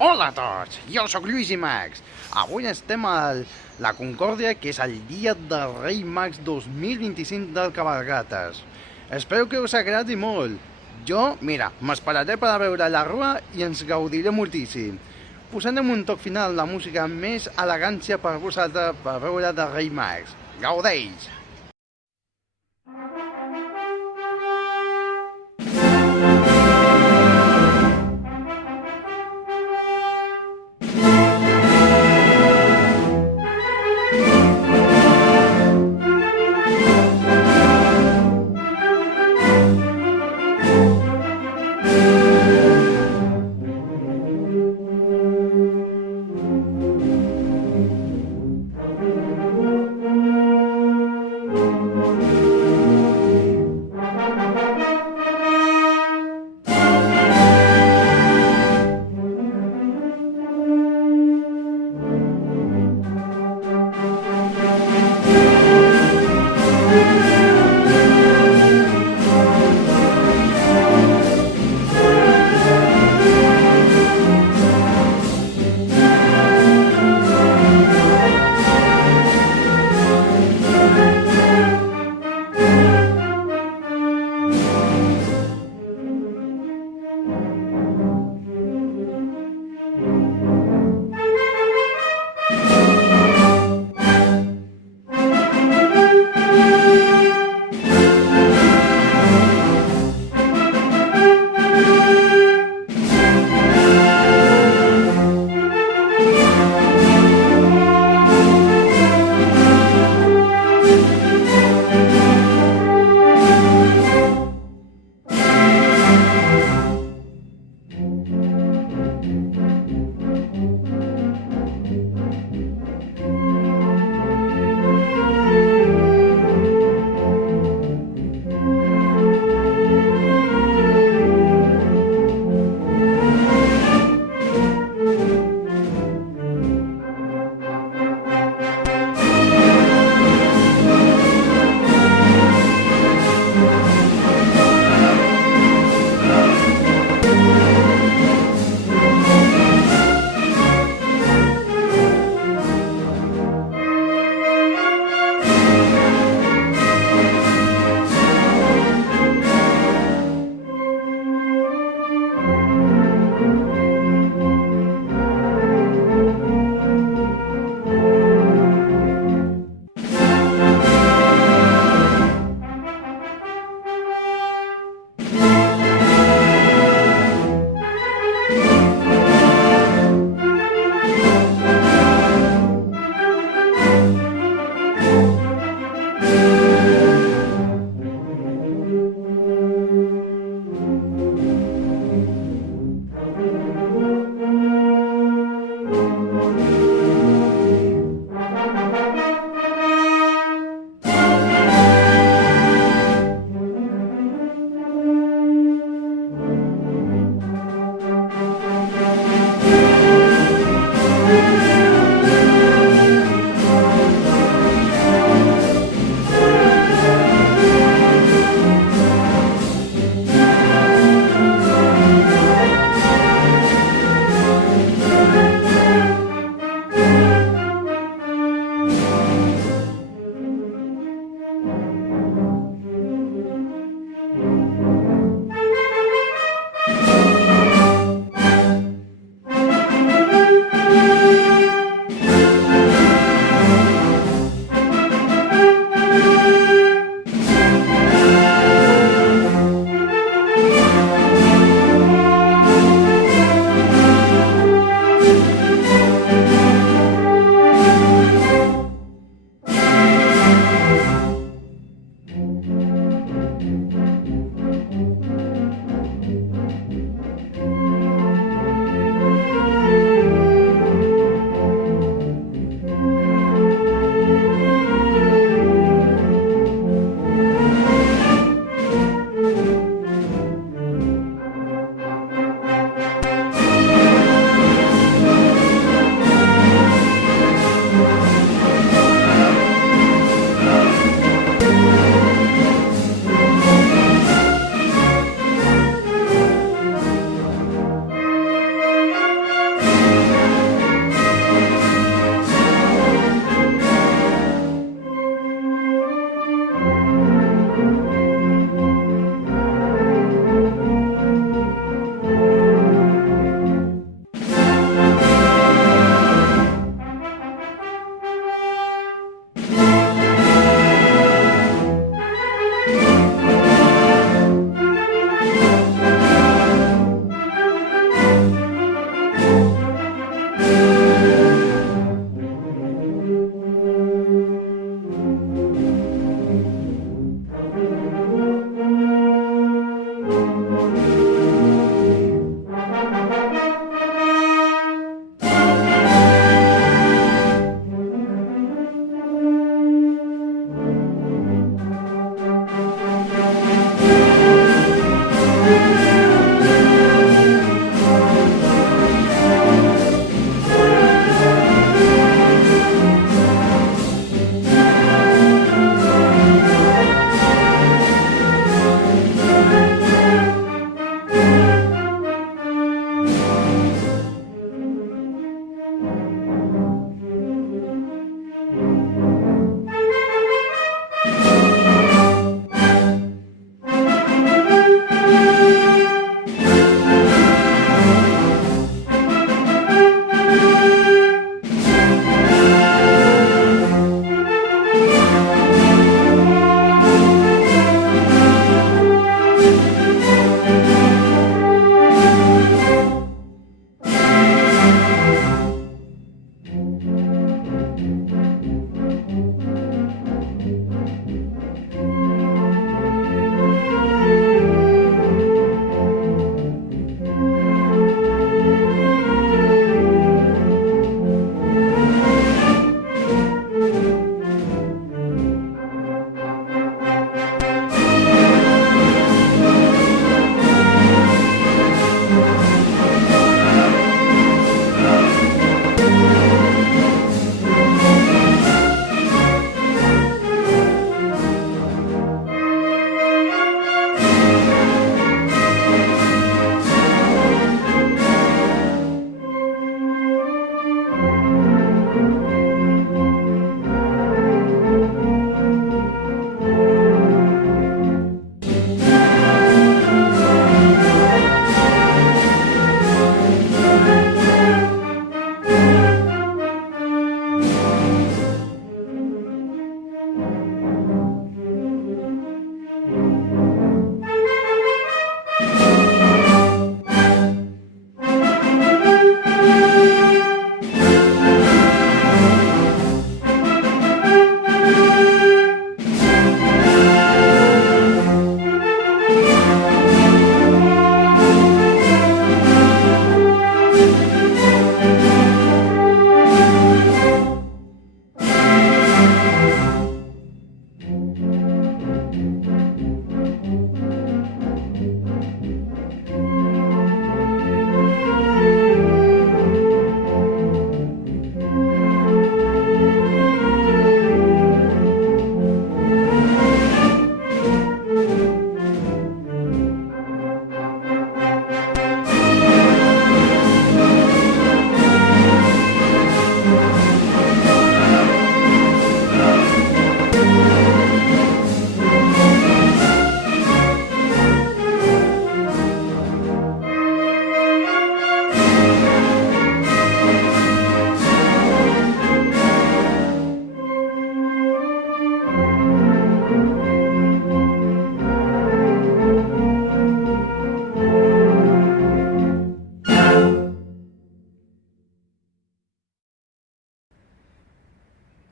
Hola a tots, jo sóc Lluís i Max. Avui estem a la Concòrdia, que és el dia del Rei Max 2025 del Cabalgates. Espero que us agradi molt. Jo, mira, m'esperaré per a veure la rua i ens gaudiré moltíssim. Posarem un toc final la música més elegància per vosaltres per veure del Rei Max. Gaudeix!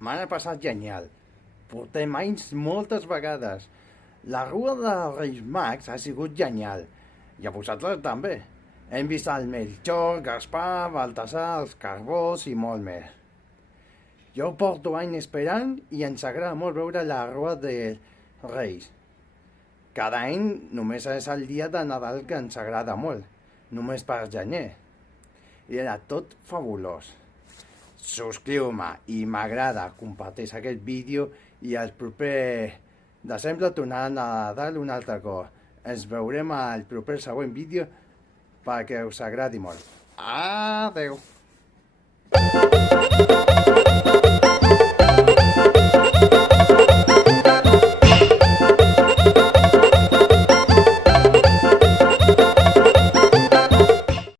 M'han passat genial. Portem anys moltes vegades. La rua dels Reis Mags ha sigut genial. I a vosaltres també. Hem vist el Melchor, Gaspar, Baltasar, els Carbós i molt més. Jo porto anys esperant i ens agrada molt veure la rua dels Reis. Cada any només és el dia de Nadal que ens agrada molt, només per gener. I era tot fabulós. Subscriu-me i m'agrada, comparteix aquest vídeo i el proper desembre tornaran a dar un altre cop. Ens veurem al proper següent vídeo perquè us agradi molt. Adeu!